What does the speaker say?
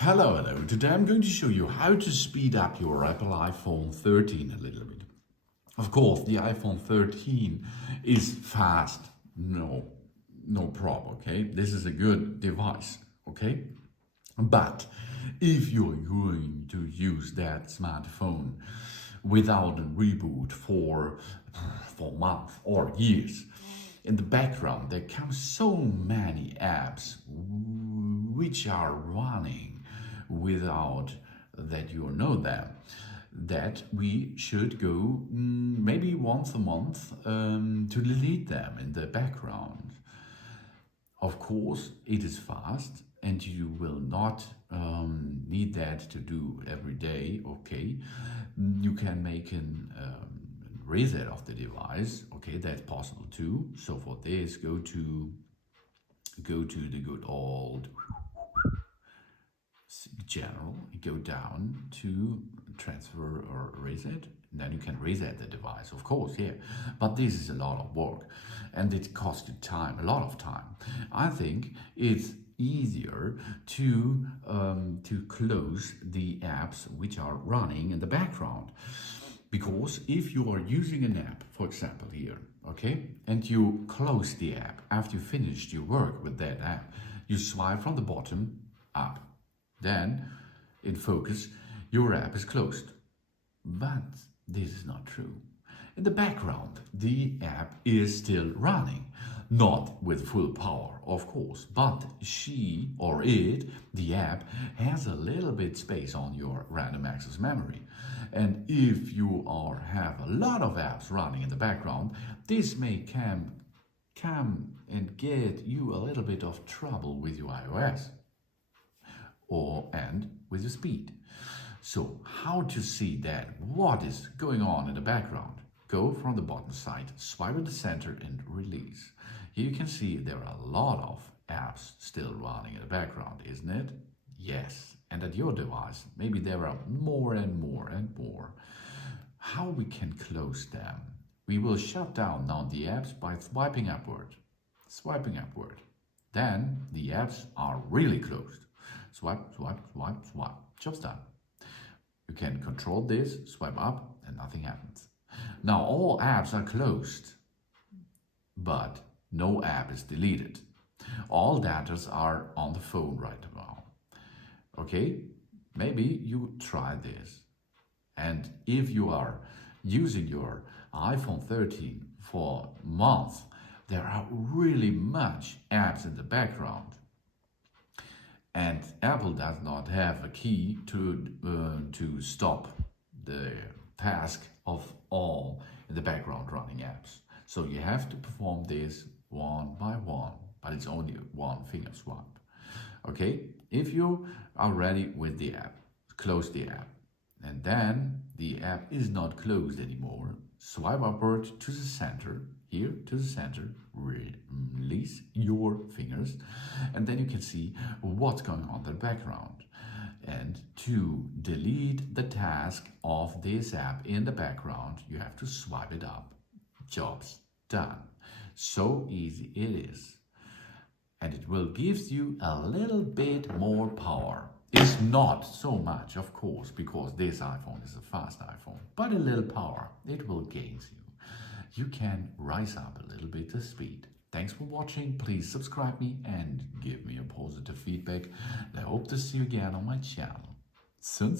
Hello. Today I'm going to show you how to speed up your Apple iPhone 13 a little bit. Of course, the iPhone 13 is fast. No problem, okay? This is a good device, okay? But if you're going to use that smartphone without a reboot for months or years, in the background there come so many apps which are running without that you know them, that we should go maybe once a month to delete them in the background. Of course, it is fast and you will not need that to do every day, okay? You can make an reset of the device, okay, that's possible too. So for this, go to the good old general, go down to transfer or reset, and then you can reset the device, of course, yeah. But this is a lot of work and it costs you time, a lot of time. I think it's easier to close the apps which are running in the background, because if you are using an app, for example here, okay, and you close the app after you finished your work with that app, you swipe from the bottom up, then in focus your app is closed. But this is not true. In the background, the app is still running, not with full power, of course, but she or it, the app, has a little bit space on your random access memory. And if you have a lot of apps running in the background, this may come and get you a little bit of trouble with your iOS and with the speed. So how to see that? What is going on in the background? Go from the bottom side, swipe at the center and release. Here you can see there are a lot of apps still running in the background, isn't it? Yes. And at your device, maybe there are more and more and more. How we can close them? We will shut down now the apps by swiping upward. Swiping upward. Then the apps are really closed. Swipe, swipe, swipe, swipe. Job's done. You can control this, swipe up, and nothing happens. Now all apps are closed, but no app is deleted. All data are on the phone right now. Okay, maybe you try this. And if you are using your iPhone 13 for months, there are really much apps in the background. And Apple does not have a key to stop the task of all in the background running apps. So you have to perform this one by one, but it's only one finger swipe. Okay, if you are ready with the app, close the app. And then the app is not closed anymore. Swipe upward to the center, here to the center, release your fingers, and then you can see what's going on in the background. And to delete the task of this app in the background, you have to swipe it up. Job's done. So easy it is. And it will give you a little bit more power. It's not so much, of course, because this iPhone is a fast iPhone, but a little power, it will gain you. You can rise up a little bit the speed. Thanks for watching. Please subscribe me and give me a positive feedback. And I hope to see you again on my channel. Soon.